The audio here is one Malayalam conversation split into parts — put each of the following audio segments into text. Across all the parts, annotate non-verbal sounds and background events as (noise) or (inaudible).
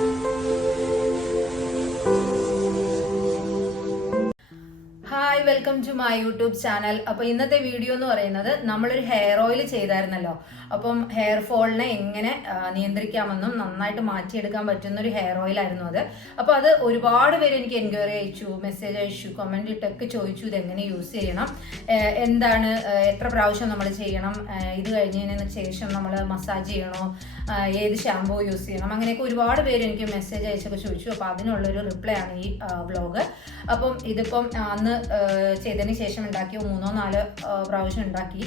Thank you. Hi welcome to my YouTube channel. അപ്പോൾ ഇന്നത്തെ വീഡിയോ എന്ന് പറയുന്നത് നമ്മളൊരു ഹെയർ ഓയിൽ ചെയ്തായിരുന്നല്ലോ. അപ്പം ഹെയർ ഫോളിനെ എങ്ങനെ നിയന്ത്രിക്കാമെന്നും നന്നായിട്ട് മാറ്റിയെടുക്കാൻ പറ്റുന്ന ഒരു ഹെയർ ഓയിൽ ആയിരുന്നു അത്. അപ്പോൾ അത് ഒരുപാട് പേര് എനിക്ക് എൻക്വയറി അയച്ചു മെസ്സേജ് അയച്ചു കമന്റ് ഇട്ടൊക്കെ ചോദിച്ചു ഇത് എങ്ങനെ യൂസ് ചെയ്യണം എന്താണ് എത്ര പ്രാവശ്യം നമ്മൾ ചെയ്യണം ഇത് കഴിഞ്ഞതിന് ശേഷം നമ്മൾ മസാജ് ചെയ്യണോ ഏത് ഷാമ്പൂ യൂസ് ചെയ്യണം അങ്ങനെയൊക്കെ ഒരുപാട് പേര് എനിക്ക് മെസ്സേജ് അയച്ചൊക്കെ ചോദിച്ചു. അപ്പോൾ അതിനുള്ളൊരു റിപ്ലൈ ആണ് ഈ വ്ളോഗ് അപ്പം ഇതിപ്പം അന്ന് ചെയ്തതിന് ശേഷം ഉണ്ടാക്കിയ മൂന്നോ നാലോ പ്രാവശ്യം ഉണ്ടാക്കി.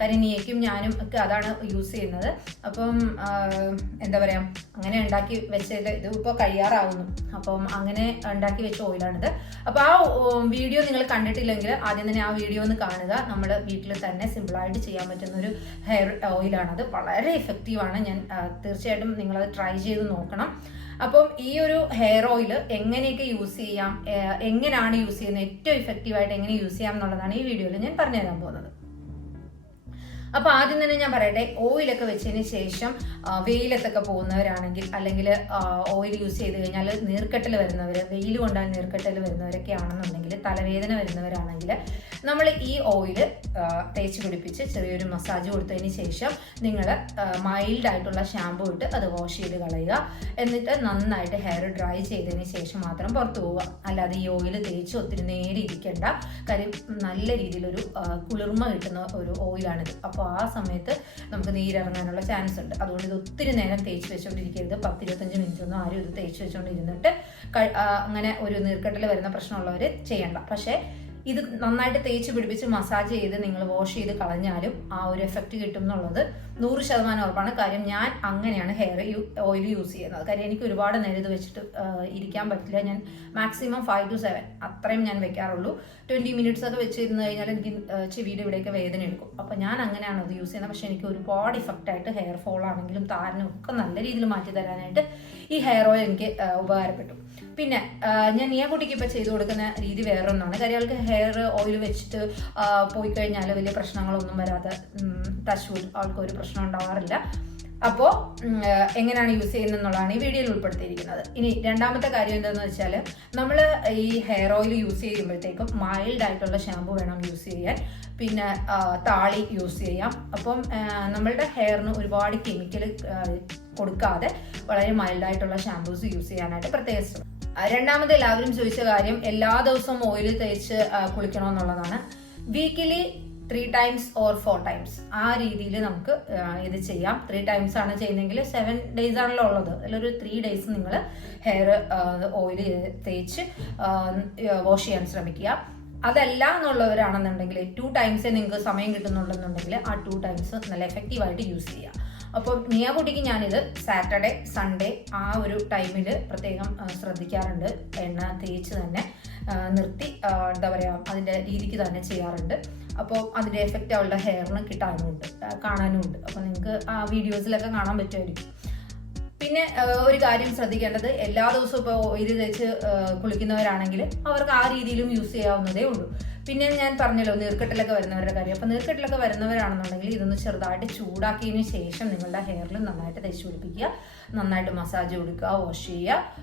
കാര്യം നീക്കും ഞാനും ഒക്കെ അതാണ് യൂസ് ചെയ്യുന്നത്. അപ്പം എന്താ പറയുക അങ്ങനെ ഉണ്ടാക്കി വെച്ചത് ഇത് ഇപ്പോൾ കഴിയാറാവുന്നു അപ്പം അങ്ങനെ ഉണ്ടാക്കി വെച്ച ഓയിലാണിത് അപ്പോൾ ആ വീഡിയോ നിങ്ങൾ കണ്ടിട്ടില്ലെങ്കിൽ ആദ്യം തന്നെ ആ വീഡിയോ ഒന്ന് കാണുക. നമ്മൾ വീട്ടിൽ തന്നെ സിമ്പിളായിട്ട് ചെയ്യാൻ പറ്റുന്ന ഒരു ഹെയർ ഓയിലാണത് വളരെ എഫക്റ്റീവാണ് ഞാൻ തീർച്ചയായിട്ടും നിങ്ങളത് ട്രൈ ചെയ്ത് നോക്കണം. അപ്പം ഈ ഒരു ഹെയർ ഓയിൽ എങ്ങനെയൊക്കെ യൂസ് ചെയ്യാം എങ്ങനെയാണ് യൂസ് ചെയ്യുന്നത് ഏറ്റവും ഇഫക്റ്റീവായിട്ട് എങ്ങനെ യൂസ് ചെയ്യാം എന്നുള്ളതാണ് ഈ വീഡിയോയിൽ ഞാൻ പറഞ്ഞുതരാൻ പോകുന്നത്. അപ്പൊ ആദ്യം തന്നെ ഞാൻ പറയട്ടെ ഓയിലൊക്കെ വെച്ചതിന് ശേഷം വെയിലത്തൊക്കെ പോകുന്നവരാണെങ്കിൽ അല്ലെങ്കിൽ ഓയിൽ യൂസ് ചെയ്ത് കഴിഞ്ഞാൽ നീർക്കെട്ടൽ വരുന്നവർ വെയിൽ കൊണ്ടാൽ നീർക്കെട്ടൽ വരുന്നവരൊക്കെ ആണെന്നുണ്ടെങ്കിൽ തലവേദന വരുന്നവരാണെങ്കിൽ നമ്മൾ ഈ ഓയിൽ തേച്ച് പിടിപ്പിച്ച് ചെറിയൊരു മസാജ് കൊടുത്തതിന് ശേഷം നിങ്ങൾ മൈൽഡ് ആയിട്ടുള്ള ഷാമ്പു ഇട്ട് അത് വാഷ് ചെയ്ത് കളയുക. എന്നിട്ട് നന്നായിട്ട് ഹെയർ ഡ്രൈ ചെയ്തതിന് ശേഷം മാത്രം പുറത്തു പോവുക. അല്ലാതെ ഈ ഓയിൽ തേച്ച് ഒത്തിരി നേരെ ഇരിക്കേണ്ട കാര്യം നല്ല രീതിയിലൊരു കുളിർമ കിട്ടുന്ന ഒരു ഓയിലാണിത് അപ്പോൾ ആ സമയത്ത് നമുക്ക് നീരിറങ്ങാനുള്ള ചാൻസ് ഉണ്ട്. അതുകൊണ്ട് ഇത് ഒത്തിരി നേരം തേച്ച് വെച്ചുകൊണ്ടിരിക്കരുത് പത്ത് ഇരുപത്തഞ്ച് മിനിറ്റ് ഒന്നും ആരും ഇത് തേച്ച് വെച്ചുകൊണ്ടിരുന്നിട്ട് അങ്ങനെ ഒരു നീർക്കെട്ടിൽ വരുന്ന പ്രശ്നമുള്ളവർ ചെയ്യണ്ട. പക്ഷേ ഇത് നന്നായിട്ട് തേച്ച് പിടിപ്പിച്ച് മസാജ് ചെയ്ത് നിങ്ങൾ വാഷ് ചെയ്ത് കളഞ്ഞാലും ആ ഒരു എഫക്റ്റ് കിട്ടും എന്നുള്ളത് നൂറ് ശതമാനം ഉറപ്പാണ്. കാര്യം ഞാൻ അങ്ങനെയാണ് ഹെയർ ഓയിൽ യൂസ് ചെയ്യുന്നത്. കാര്യം എനിക്ക് ഒരുപാട് നേരം ഇത് വെച്ചിട്ട് ഇരിക്കാൻ പറ്റില്ല. ഞാൻ മാക്സിമം ഫൈവ് ടു സെവൻ അത്രയും ഞാൻ വെക്കാറുള്ളൂ. ട്വന്റി മിനിറ്റ്സ് ഒക്കെ വെച്ചിരുന്ന് കഴിഞ്ഞാൽ എനിക്ക് ചെവിയുടെ ഇവിടെയൊക്കെ വേദന എടുക്കും. അപ്പോൾ ഞാൻ അങ്ങനെയാണ് അത് യൂസ് ചെയ്യുന്നത്. പക്ഷേ എനിക്ക് ഒരുപാട് ഇഫക്റ്റ് ആയിട്ട് ഹെയർ ഫോൾ ആണെങ്കിലും താരനും ഒക്കെ നല്ല രീതിയിൽ മാറ്റി തരാനായിട്ട് ഈ ഹെയർ ഓയിൽ എനിക്ക് ഉപകാരപ്പെട്ടു. പിന്നെ ഞാൻ ഞാൻ നിയാകുട്ടിക്ക് ഇപ്പം ചെയ്തു കൊടുക്കുന്ന രീതി വേറൊന്നാണ്. കാര്യം ആൾക്ക് ഹെയർ ഓയിൽ വെച്ചിട്ട് പോയി കഴിഞ്ഞാൽ വലിയ പ്രശ്നങ്ങളൊന്നും വരാതെ തശൂർ ആൾക്ക് ഒരു പ്രശ്നം ഉണ്ടാവാറില്ല. അപ്പോൾ എങ്ങനെയാണ് യൂസ് ചെയ്യുന്നത് എന്നുള്ളതാണ് ഈ വീഡിയോയിൽ ഉൾപ്പെടുത്തിയിരിക്കുന്നത്. ഇനി രണ്ടാമത്തെ കാര്യം എന്താണെന്ന് വെച്ചാൽ നമ്മൾ ഈ ഹെയർ ഓയിൽ യൂസ് ചെയ്യുമ്പോഴത്തേക്കും മൈൽഡ് ആയിട്ടുള്ള ഷാമ്പു വേണം യൂസ് ചെയ്യാൻ. പിന്നെ താളി യൂസ് ചെയ്യാം. അപ്പം നമ്മളുടെ ഹെയറിന് ഒരുപാട് കെമിക്കൽ കൊടുക്കാതെ വളരെ മൈൽഡ് ആയിട്ടുള്ള ഷാമ്പൂസ് യൂസ് ചെയ്യാനായിട്ട് പ്രത്യേകം ശ്രമിക്കുക. ആ, രണ്ടാമത് എല്ലാവരും ചോദിച്ച കാര്യം എല്ലാ ദിവസവും ഓയിൽ തേച്ച് കുളിക്കണം എന്നുള്ളതാണ് weekly three times or four times ആ രീതിയിൽ നമുക്ക് ഇത് ചെയ്യാം. ത്രീ ടൈംസ് ആണ് ചെയ്യുന്നതെങ്കിൽ സെവൻ ഡേയ്സ് ആണല്ലോ ഉള്ളത്. അതിലൊരു ത്രീ ഡേയ്സ് നിങ്ങൾ ഹെയർ ഓയിൽ തേച്ച് വാഷ് ചെയ്യാൻ ശ്രമിക്കുക. അതല്ല എന്നുള്ളവരാണെന്നുണ്ടെങ്കിൽ ടു ടൈംസ് നിങ്ങൾക്ക് സമയം കിട്ടുന്നുണ്ടെന്നുണ്ടെങ്കിൽ ആ ടു ടൈംസ് നല്ല എഫക്റ്റീവായിട്ട് യൂസ് ചെയ്യുക. അപ്പോൾ മിയാകുട്ടിക്ക് ഞാനിത് സാറ്റർഡേ സൺഡേ ആ ഒരു ടൈമിൽ പ്രത്യേകം ശ്രദ്ധിക്കാറുണ്ട്. എണ്ണ തേച്ച് തന്നെ നിർത്തി എന്താ പറയുക അതിന്റെ രീതിക്ക് തന്നെ ചെയ്യാറുണ്ട്. അപ്പോൾ അതിന്റെ എഫക്റ്റ് അവളുടെ ഹെയറിന് കിട്ടാനുമുണ്ട് കാണാനും കാണാനുമുണ്ട് അപ്പോൾ നിങ്ങൾക്ക് ആ വീഡിയോസിലൊക്കെ കാണാൻ പറ്റുമായിരിക്കും. പിന്നെ ഒരു കാര്യം ശ്രദ്ധിക്കേണ്ടത് എല്ലാ ദിവസവും ഇപ്പോൾ ഓയിൽ തേച്ച് കുളിക്കുന്നവരാണെങ്കിൽ അവർക്ക് ആ രീതിയിലും യൂസ് ചെയ്യാവുന്നതേ ഉള്ളൂ. പിന്നെ ഞാൻ പറഞ്ഞല്ലോ നീർക്കെട്ടിലൊക്കെ വരുന്നവരുടെ കാര്യം. അപ്പോൾ നീർക്കെട്ടിലൊക്കെ വരുന്നവരാണെന്നുണ്ടെങ്കിൽ ഇതൊന്ന് ചെറുതായിട്ട് ചൂടാക്കിയതിന് ശേഷം നിങ്ങളുടെ ഹെയറിൽ നന്നായിട്ട് തേച്ച് പിടിപ്പിക്കുക. നന്നായിട്ട് മസാജ് കൊടുക്കുക വാഷ് ചെയ്യുക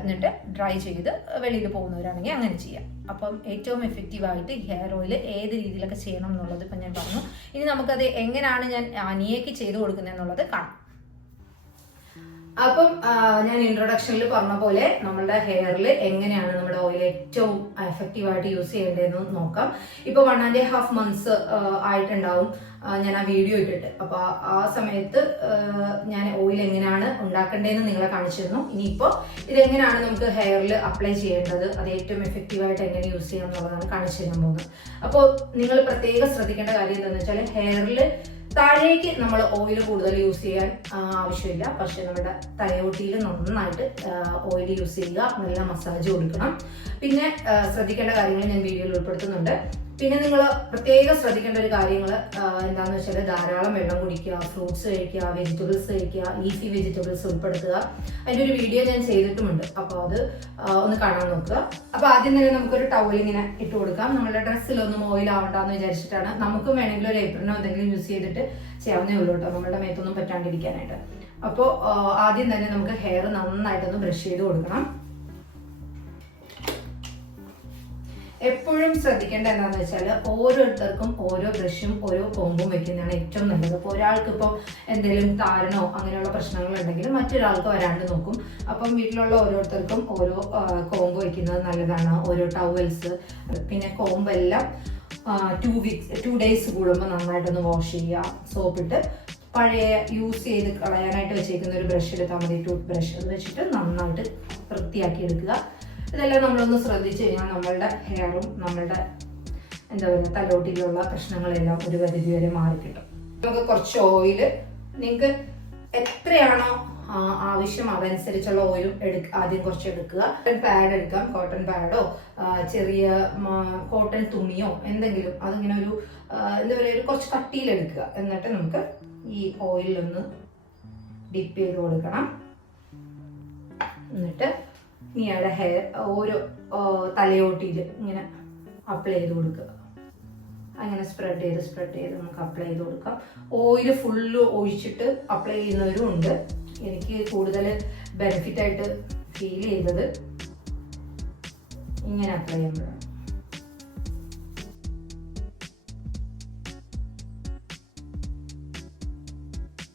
എന്നിട്ട് ഡ്രൈ ചെയ്ത് വെളിയിൽ പോകുന്നവരാണെങ്കിൽ അങ്ങനെ ചെയ്യാം. അപ്പം ഏറ്റവും എഫക്റ്റീവായിട്ട് ഹെയർ ഓയിൽ ഏത് രീതിയിലൊക്കെ ചെയ്യണം എന്നുള്ളത് ഇപ്പം ഞാൻ പറഞ്ഞു. ഇനി നമുക്കത് എങ്ങനെയാണ് ഞാൻ അനിയയ്ക്ക് ചെയ്ത് കൊടുക്കുന്നത് എന്നുള്ളത് കാണാം. അപ്പം ഞാൻ ഇൻട്രൊഡക്ഷനിൽ പറഞ്ഞ പോലെ നമ്മുടെ ഹെയറിൽ എങ്ങനെയാണ് നമ്മുടെ ഓയിൽ ഏറ്റവും എഫക്റ്റീവ് ആയിട്ട് യൂസ് ചെയ്യേണ്ടതെന്ന് നോക്കാം. ഇപ്പൊ വൺ ആൻഡ് ഹാഫ് മന്ത്സ് ആയിട്ടുണ്ടാവും ഞാൻ ആ വീഡിയോ ഇട്ടിട്ട്. അപ്പൊ ആ- സമയത്ത് ഞാൻ ഓയിൽ എങ്ങനെയാണ് ഉണ്ടാക്കേണ്ടതെന്ന് നിങ്ങളെ കാണിച്ചിരുന്നു. ഇനിയിപ്പോ ഇതെങ്ങനെയാണ് നമുക്ക് ഹെയറിൽ അപ്ലൈ ചെയ്യേണ്ടത് അത് ഏറ്റവും എഫക്റ്റീവായിട്ട് എങ്ങനെ യൂസ് ചെയ്യാം എന്നുള്ളതാണ് കാണിച്ചു തരാൻ പോകുന്നത് അപ്പോൾ നിങ്ങൾ പ്രത്യേകം ശ്രദ്ധിക്കേണ്ട കാര്യം എന്താണെന്ന് വെച്ചാൽ ഹെയറിൽ താഴേക്ക് നമ്മൾ ഓയിൽ കൂടുതൽ യൂസ് ചെയ്യാൻ ആവശ്യമില്ല. പക്ഷെ നമ്മുടെ തലയോട്ടിയിൽ നന്നായിട്ട് ഓയിൽ യൂസ് ചെയ്യുക നല്ല മസാജ് കൊടുക്കണം. പിന്നെ ശ്രദ്ധിക്കേണ്ട കാര്യങ്ങൾ ഞാൻ വീഡിയോയിൽ ഉൾപ്പെടുത്തുന്നുണ്ട്. പിന്നെ നിങ്ങൾ പ്രത്യേകം ശ്രദ്ധിക്കേണ്ട ഒരു കാര്യങ്ങൾ എന്താണെന്ന് വെച്ചാൽ ധാരാളം വെള്ളം കുടിക്കുക ഫ്രൂട്ട്സ് കഴിക്കുക വെജിറ്റബിൾസ് കഴിക്കുക ലീഫി വെജിറ്റബിൾസ് ഉൾപ്പെടുത്തുക. അതിന്റെ ഒരു വീഡിയോ ഞാൻ ചെയ്തിട്ടുമുണ്ട്. അപ്പോൾ അത് ഒന്ന് കാണാൻ നോക്കുക. അപ്പോൾ ആദ്യം തന്നെ നമുക്കൊരു ടവൽ ഇങ്ങനെ ഇട്ട് കൊടുക്കാം. നമ്മുടെ ഡ്രസ്സിലൊന്നും ഓയിൽ ആവണ്ടെന്ന് വിചാരിച്ചിട്ടാണ്. നമുക്ക് വേണമെങ്കിൽ ഒരു ഏപ്രിനോ എന്തെങ്കിലും യൂസ് ചെയ്തിട്ട് ചെയ്യാവുന്നേ ഉള്ളൂ കേട്ടോ. നമ്മളുടെ മേത്തൊന്നും പറ്റാണ്ടിരിക്കാനായിട്ട്. അപ്പോൾ ആദ്യം തന്നെ നമുക്ക് ഹെയർ നന്നായിട്ടൊന്ന് ബ്രഷ് ചെയ്ത് കൊടുക്കണം. എപ്പോഴും ശ്രദ്ധിക്കേണ്ട എന്താണെന്ന് വെച്ചാൽ ഓരോരുത്തർക്കും ഓരോ ബ്രഷും ഓരോ കോമ്പും വെക്കുന്നതാണ് ഏറ്റവും നല്ലത്. അപ്പോൾ ഒരാൾക്ക് ഇപ്പോൾ എന്തെങ്കിലും താരണോ അങ്ങനെയുള്ള പ്രശ്നങ്ങൾ ഉണ്ടെങ്കിൽ മറ്റൊരാൾക്ക് വരാണ്ട് നോക്കും. അപ്പം വീട്ടിലുള്ള ഓരോരുത്തർക്കും ഓരോ കോമ്പ് വെക്കുന്നത് നല്ലതാണ്. ഓരോ ടവൽസ് പിന്നെ കോമ്പെല്ലാം ടു വീക്സ് ടു ഡേയ്സ് കൂടുമ്പോൾ നന്നായിട്ടൊന്ന് വാഷ് ചെയ്യുക. സോപ്പിട്ട് പഴയ യൂസ് ചെയ്ത് കളയാനായിട്ട് വെച്ചേക്കുന്ന ഒരു ബ്രഷ് എടുത്താൽ മതി. ടൂത്ത് ബ്രഷ് അത് വെച്ചിട്ട് നന്നായിട്ട് വൃത്തിയാക്കി എടുക്കുക. ഇതെല്ലാം നമ്മളൊന്ന് ശ്രദ്ധിച്ചു കഴിഞ്ഞാൽ നമ്മളുടെ ഹെയറും നമ്മളുടെ എന്താ പറയുക തലോട്ടിയിലുള്ള പ്രശ്നങ്ങളെല്ലാം ഒരു പരിധി വരെ മാറിക്കിട്ടും നമുക്ക് കുറച്ച് ഓയിൽ നിങ്ങൾക്ക് എത്രയാണോ ആവശ്യം അതനുസരിച്ചുള്ള ഓയിലും എടുക്ക ആദ്യം കുറച്ച് എടുക്കുക. കോട്ടൺ പാഡ് എടുക്കാം. കോട്ടൺ പാഡോ ചെറിയ കോട്ടൺ തുണിയോ എന്തെങ്കിലും അതിങ്ങനെ ഒരു എന്താ പറയുക ഒരു കുറച്ച് കട്ടിയിലെടുക്കുക എന്നിട്ട് നമുക്ക് ഈ ഓയിലൊന്ന് ഡിപ്പ് ചെയ്ത് കൊടുക്കണം. എന്നിട്ട് ഇയാളുടെ ഹെയർ ഓരോ തലയോട്ടിയിൽ ഇങ്ങനെ അപ്ലൈ ചെയ്ത് കൊടുക്കുക. അങ്ങനെ സ്പ്രെഡ് ചെയ്ത് സ്പ്രെഡ് ചെയ്ത് നമുക്ക് അപ്ലൈ ചെയ്ത് കൊടുക്കാം. ഓയിൽ ഫുള്ള് ഒഴിച്ചിട്ട് അപ്ലൈ ചെയ്യുന്നവരും ഉണ്ട്. എനിക്ക് കൂടുതൽ ബെനിഫിറ്റ് ആയിട്ട് ഫീൽ ചെയ്തത് ഇങ്ങനെ അപ്ലൈ ചെയ്യുമ്പോഴാണ്.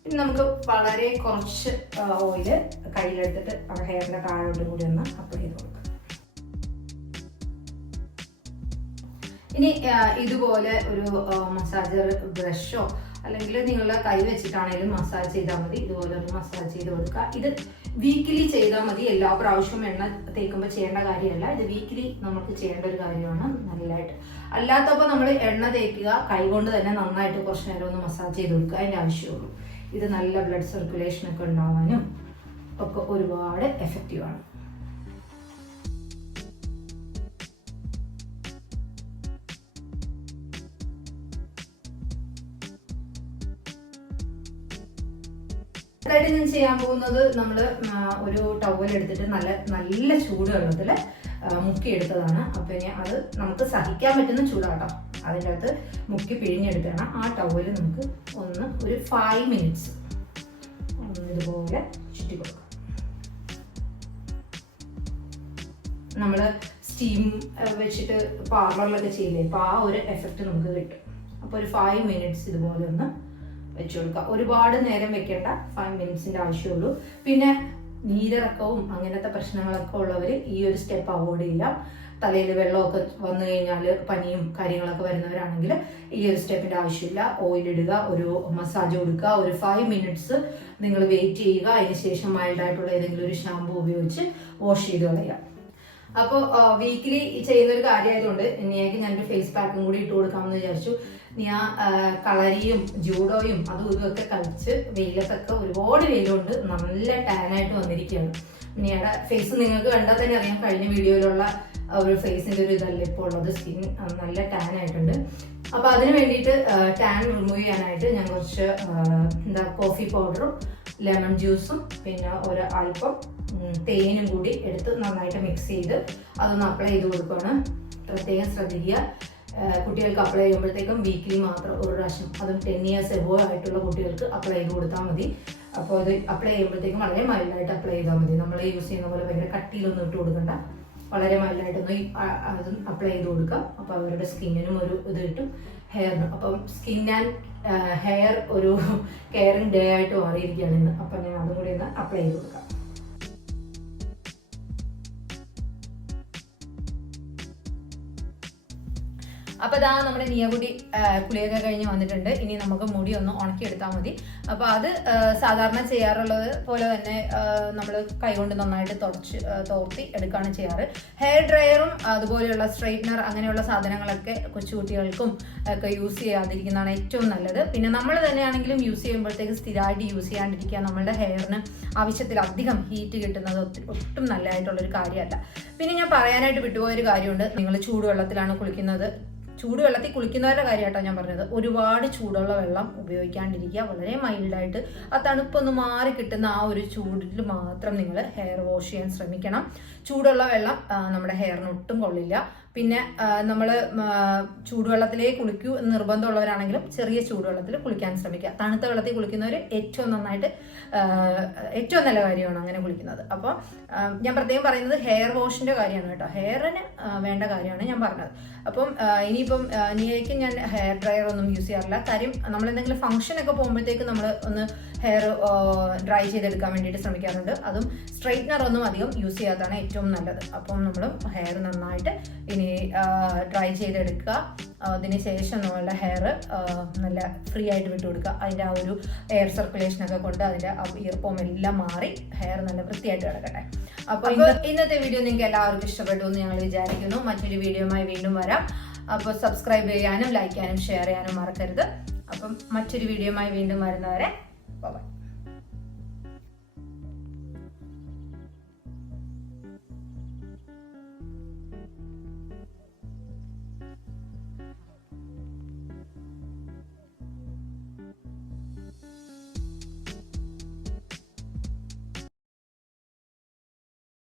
ഇനി നമുക്ക് വളരെ കുറച്ച് ഓയിൽ കയ്യിലെടുത്തിട്ട് ആ ഹെയറിന്റെ താഴോട്ടും കൂടി ഒന്ന് അപ്ലൈ ചെയ്ത് കൊടുക്കാം. ഇനി ഇതുപോലെ ഒരു മസാജർ ബ്രഷോ അല്ലെങ്കിൽ നിങ്ങളുടെ കൈ വെച്ചിട്ടാണെങ്കിലും മസാജ് ചെയ്താൽ മതി. ഇതുപോലെ ഒന്ന് മസാജ് ചെയ്ത് കൊടുക്കുക. ഇത് വീക്കിലി ചെയ്താൽ മതി. എല്ലാ പ്രാവശ്യവും എണ്ണ തേക്കുമ്പോൾ ചെയ്യേണ്ട കാര്യമല്ല. ഇത് വീക്കിലി നമുക്ക് ചെയ്യേണ്ട ഒരു കാര്യമാണ്. നല്ലതായിട്ട്. അല്ലാത്തപ്പോൾ നമ്മൾ എണ്ണ തേക്കുക കൈ കൊണ്ട് തന്നെ നന്നായിട്ട് കുറച്ച് നേരം ഒന്ന് മസാജ് ചെയ്ത് കൊടുക്കുക അതിന്റെ ആവശ്യമുള്ളൂ. ഇത് നല്ല ബ്ലഡ് സർക്കുലേഷൻ ഒക്കെ ഉണ്ടാവാനും ഒക്കെ ഒരുപാട് എഫക്റ്റീവാണ് അടുത്തായിട്ട് ഞാൻ ചെയ്യാൻ പോകുന്നത് നമ്മൾ ഒരു ടവൽ എടുത്തിട്ട് നല്ല നല്ല ചൂട് വെള്ളത്തിൽ മുക്കിയെടുത്തതാണ്. അപ്പം ഇനി അത് നമുക്ക് സഹിക്കാൻ പറ്റുന്ന ചൂടാട്ടോ. അതിന്റെ അകത്ത് മുക്കി പിഴിഞ്ഞെടുക്കണം ആ ടവൽ നമുക്ക് ഒന്ന് ഒരു ഫൈവ് മിനിറ്റ്സ് ഇതുപോലെ ചുറ്റി കൊടുക്കാം. നമ്മൾ സ്റ്റീം വെച്ചിട്ട് പാർലറിലൊക്കെ ചെയ്യില്ലേ അപ്പോൾ ആ ഒരു എഫക്റ്റ് നമുക്ക് കിട്ടും. അപ്പോൾ ഒരു ഫൈവ് മിനിറ്റ്സ് ഇതുപോലെ ഒന്ന് വെച്ചു കൊടുക്കുക ഒരുപാട് നേരം വെക്കേണ്ട ഫൈവ് മിനിറ്റ്സിന്റെ ആവശ്യമുള്ളൂ. പിന്നെ നീരിറക്കവും അങ്ങനത്തെ പ്രശ്നങ്ങളൊക്കെ ഉള്ളവർ ഈ ഒരു സ്റ്റെപ്പ് അവോയ്ഡ് ചെയ്യാം. തലയിൽ വെള്ളമൊക്കെ വന്നു കഴിഞ്ഞാൽ പനിയും കാര്യങ്ങളൊക്കെ വരുന്നവരാണെങ്കിൽ ഈ ഒരു സ്റ്റെപ്പിന്റെ ആവശ്യമില്ല. ഓയിൽ ഇടുക ഒരു മസാജ് കൊടുക്കുക ഒരു ഫൈവ് മിനിറ്റ്സ് നിങ്ങൾ വെയിറ്റ് ചെയ്യുക. അതിന് ശേഷം മൈൽഡ് ആയിട്ടുള്ള ഏതെങ്കിലും ഒരു ഷാമ്പു ഉപയോഗിച്ച് വാഷ് ചെയ്ത് കളയുക. അപ്പോൾ വീക്കിലി ചെയ്യുന്ന ഒരു കാര്യമായതുകൊണ്ട് ഞാൻ ഞാനൊരു ഫേസ് പാക്കും കൂടി ഇട്ട് കൊടുക്കാമെന്ന് വിചാരിച്ചു. ഞാൻ കളരിയും ജൂഡോയും അതും ഇതും ഒക്കെ കളിച്ച് വെയിലത്തൊക്കെ ഒരുപാട് വെയിലുണ്ട്. നല്ല ടാനായിട്ട് വന്നിരിക്കുകയാണ്. ഇനിയുടെ ഫേസ് നിങ്ങൾക്ക് കണ്ടാൽ തന്നെ അറിയാം കഴിഞ്ഞ വീഡിയോയിലുള്ള ഒരു ഫേസിന്റെ ഒരു ഇതല്ല ഇപ്പോൾ ഉള്ളത്. സ്കിൻ നല്ല ടാൻ ആയിട്ടുണ്ട്. അപ്പൊ അതിന് വേണ്ടിയിട്ട് ടാൻ റിമൂവ് ചെയ്യാനായിട്ട് ഞാൻ കുറച്ച് എന്താ കോഫി പൗഡറും ലെമൺ ജ്യൂസും പിന്നെ ഒരു അല്പം തേനും കൂടി എടുത്ത് നന്നായിട്ട് മിക്സ് ചെയ്ത് അതൊന്ന് അപ്ലൈ ചെയ്ത് കൊടുക്കുകയാണ്. പ്രത്യേകം ശ്രദ്ധിക്കുക. കുട്ടികൾക്ക് അപ്ലൈ ചെയ്യുമ്പോഴത്തേക്കും വീക്കിലി മാത്രം ഒരു പ്രാവശ്യം അതും ടെൻ ഇയേഴ്സ് എബോ ആയിട്ടുള്ള കുട്ടികൾക്ക് അപ്ലൈ ചെയ്ത് കൊടുത്താൽ മതി. അപ്പോൾ അത് അപ്ലൈ ചെയ്യുമ്പോഴത്തേക്കും വളരെ മൈൽഡായിട്ട് അപ്ലൈ ചെയ്താൽ മതി. നമ്മൾ യൂസ് ചെയ്യുന്ന പോലെ ഭയങ്കര കട്ടിയിലൊന്നും ഇട്ട് കൊടുക്കണ്ട. വളരെ മൈൽഡായിട്ടൊന്ന് അതും അപ്ലൈ ചെയ്ത് കൊടുക്കാം. അപ്പോൾ അവരുടെ സ്കിന്നിനും ഒരു ഇത് കിട്ടും. ഹെയറിന് അപ്പം സ്കിൻ ആൻഡ് ഹെയർ ഒരു (laughs) കെയറിങ് ഡേ ആയിട്ട് മാറിയിരിക്കുകയാണ് ഇന്ന്. അപ്പം ഞാൻ അതും കൂടി ഒന്ന് അപ്ലൈ ചെയ്ത് കൊടുക്കാം. അപ്പൊ ഇതാ നമ്മുടെ നിയകുടി കുളിയൊക്കെ കഴിഞ്ഞ് വന്നിട്ടുണ്ട്. ഇനി നമുക്ക് മുടി ഒന്ന് ഉണക്കിയെടുത്താൽ മതി. അപ്പൊ അത് സാധാരണ ചെയ്യാറുള്ളത് പോലെ തന്നെ നമ്മൾ കൈകൊണ്ട് നന്നായിട്ട് തുടച്ച് തോർത്തി എടുക്കുകയാണ് ചെയ്യാറ്. ഹെയർ ഡ്രയറും അതുപോലെയുള്ള സ്ട്രൈറ്റ്നർ അങ്ങനെയുള്ള സാധനങ്ങളൊക്കെ കൊച്ചുകുട്ടികൾക്കും ഒക്കെ യൂസ് ചെയ്യാതിരിക്കുന്നതാണ് ഏറ്റവും നല്ലത്. പിന്നെ നമ്മൾ തന്നെയാണെങ്കിലും യൂസ് ചെയ്യുമ്പോഴത്തേക്ക് സ്ഥിരമായിട്ട് യൂസ് ചെയ്യാണ്ടിരിക്കുക. നമ്മളുടെ ഹെയറിന് ആവശ്യത്തിലധികം ഹീറ്റ് കിട്ടുന്നത് ഒട്ടും നല്ലതായിട്ടുള്ളൊരു കാര്യമല്ല. പിന്നെ ഞാൻ പറയാനായിട്ട് വിട്ടുപോയൊരു കാര്യമുണ്ട്. നിങ്ങൾ ചൂടുവെള്ളത്തിലാണ് കുളിക്കുന്നത്. ചൂടുവെള്ളത്തിൽ കുളിക്കുന്നവരുടെ കാര്യമായിട്ടാണ് ഞാൻ പറഞ്ഞത്. ഒരുപാട് ചൂടുള്ള വെള്ളം ഉപയോഗിക്കാണ്ടിരിക്കുക. വളരെ മൈൽഡായിട്ട് ആ തണുപ്പൊന്ന് മാറി കിട്ടുന്ന ആ ഒരു ചൂടിൽ മാത്രം നിങ്ങൾ ഹെയർ വാഷ് ചെയ്യാൻ ശ്രമിക്കണം. ചൂടുള്ള വെള്ളം നമ്മുടെ ഹെയറിന് ഒട്ടും കൊള്ളില്ല. പിന്നെ നമ്മൾ ചൂടുവെള്ളത്തിലേ കുളിക്കൂ എന്ന് നിർബന്ധമുള്ളവരാണെങ്കിലും ചെറിയ ചൂടുവെള്ളത്തിൽ കുളിക്കാൻ ശ്രമിക്കുക. തണുത്ത വെള്ളത്തിൽ കുളിക്കുന്നവർ ഏറ്റവും നന്നായിട്ട് ഏറ്റവും നല്ല കാര്യമാണ് അങ്ങനെ കുളിക്കുന്നത്. അപ്പോൾ ഞാൻ പ്രത്യേകം പറയുന്നത് ഹെയർ വാഷിന്റെ കാര്യമാണ് കേട്ടോ. ഹെയറിന് വേണ്ട കാര്യമാണ് ഞാൻ പറഞ്ഞത്. അപ്പം ഇനിയിപ്പം ഇനിയേക്ക് ഞാൻ ഹെയർ ഡ്രയർ ഒന്നും യൂസ് ചെയ്യാറില്ല. കാര്യം നമ്മൾ എന്തെങ്കിലും ഫംഗ്ഷൻ ഒക്കെ പോകുമ്പോഴത്തേക്ക് നമ്മൾ ഒന്ന് ഹെയർ ഡ്രൈ ചെയ്തെടുക്കാൻ വേണ്ടിയിട്ട് ശ്രമിക്കാറുണ്ട്. അതും സ്ട്രൈറ്റ്നർ ഒന്നും അധികം യൂസ് ചെയ്യാത്തതാണ് ഏറ്റവും നല്ലത്. അപ്പം നമ്മൾ ഹെയർ നന്നായിട്ട് ഇനി ഡ്രൈ ചെയ്തെടുക്കുക. അതിന് ശേഷം നമ്മളുടെ ഹെയർ നല്ല ഫ്രീ ആയിട്ട് വിട്ടു കൊടുക്കുക. അതിന്റെ ആ ഒരു എയർ സർക്കുലേഷൻ ഒക്കെ കൊണ്ട് അതിന്റെ ഈർപ്പം എല്ലാം മാറി ഹെയർ നല്ല വൃത്തിയായിട്ട് കിടക്കട്ടെ. അപ്പോൾ ഇന്നത്തെ വീഡിയോ നിങ്ങൾക്ക് എല്ലാവർക്കും ഇഷ്ടപ്പെട്ടു എന്ന് ഞങ്ങൾ വിചാരിക്കുന്നു. മറ്റൊരു വീഡിയോയുമായി വീണ്ടും വരാം. അപ്പോൾ സബ്സ്ക്രൈബ് ചെയ്യാനും ലൈക്ക് ചെയ്യാനും ഷെയർ ചെയ്യാനും മറക്കരുത്. അപ്പം മറ്റൊരു വീഡിയോയുമായി വീണ്ടും വരുന്നവരെ ബൈ